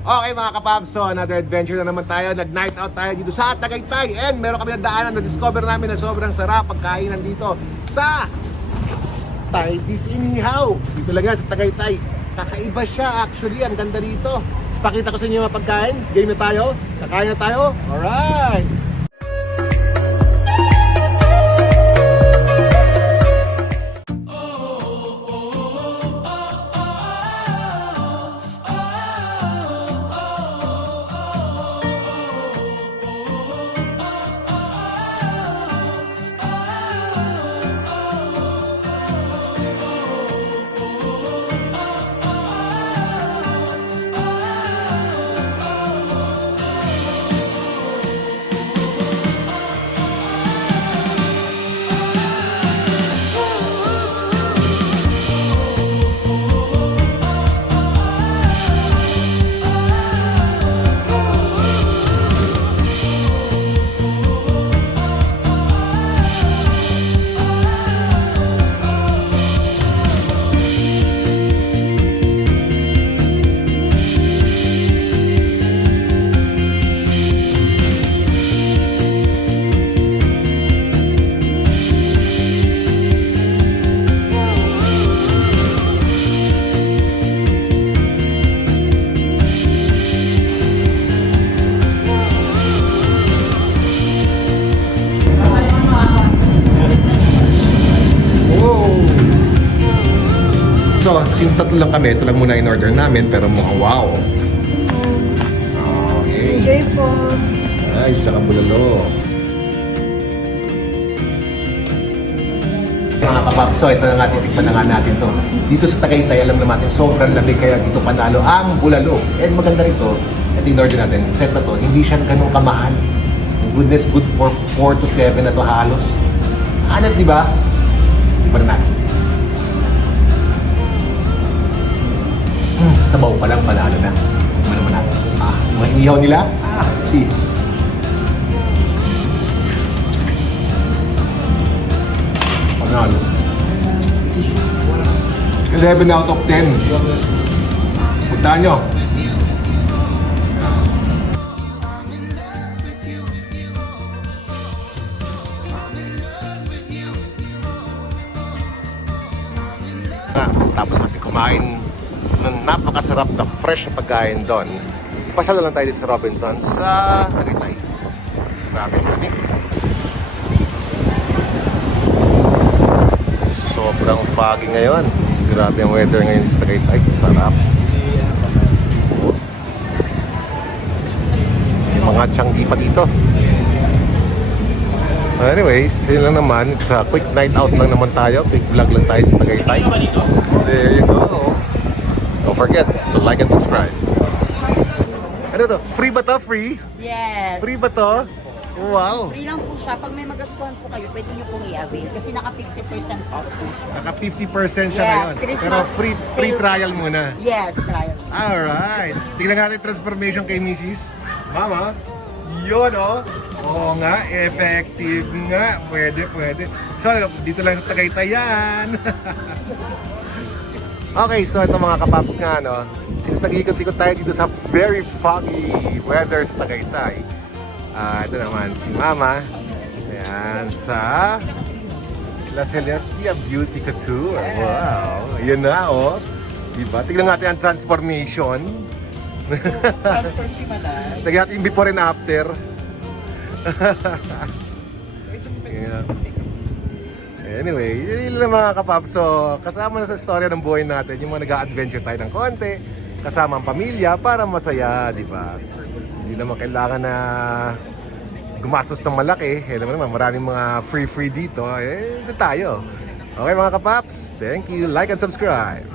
Okay mga kapabs, so another adventure na naman tayo. Nag-night out tayo dito sa Tagaytay. And meron kami nadaanan, na-discover namin na sobrang sarap pagkainan dito sa Taitis Inihaw. Dito lang yan sa Tagaytay. Kakaiba siya actually, ang ganda dito. Pakita ko sa inyo mga pagkain. Game na tayo, kakain na tayo. Alright! So, since tatlo lang kami, ito lang muna in-order namin, pero mukhang wow. Okay. Enjoy po. Nice, saka bulalo. Mga kapag, so ito na nga, titikman na nga natin to. Dito sa Tagaytay, alam naman natin, sobrang lamig, kaya dito panalo ang bulalo. And maganda rito, ito in-order natin, set na to, hindi siya ganun kamahal. Goodness, good for 4 to 7 na to halos. Hanap, di ba? Di ba na natin? Sabaw pa lang, panalo na. Ano naman natin? Mahinihaw nila? See. 11 out of 10. Puntaan nyo. Tapos natin kumain ng napakasarap na fresh na pagkain doon. Ipasal lang tayo dito sa Robinsons sa Tagaytay. Grabe kami. Sobrang foggy ngayon. Grabe ang weather ngayon sa Tagaytay. Sarap. May mga tiyanggi pa dito. Anyways, yun lang naman. It's a quick night out lang naman tayo. Quick vlog lang tayo sa Tagaytay. There you go. Don't forget to like and subscribe. Ano to? Free ba to? Free? Yes. Free ba to? Wow. Free lang po siya. Pag may magaskuhan po kayo, pwede nyo pong i-avail. Kasi naka 50% off po siya. Naka 50% siya Yes, ngayon. Christmas Pero free sale. trial muna. Yes, trial. Alright. Tingnan natin transformation kay Mrs. Mama. Yun oh. Oo nga, effective nga. Pwede. So, dito lang sa Tagaytay yan. Okay, so ito mga kapaps nga, no? Since nag-ikot-ikot tayo dito sa very foggy weather sa Tagaytay, ito naman si Mama. Ayan, sa La Celestia Beauty Couture. Wow, yun na, oh. Diba? Tignan natin ang transformation. Tignan natin yung before and after. Yeah. Anyway, yun lang mga kapaps. So, kasama na sa storya ng buhay natin, yung mga nag-a-adventure tayo ng konti, kasama ang pamilya para masaya, di ba? Hindi naman kailangan na gumastos ng malaki. Eh naman, maraming mga free dito. Eh, ito tayo. Okay mga kapaps, thank you. Like and subscribe.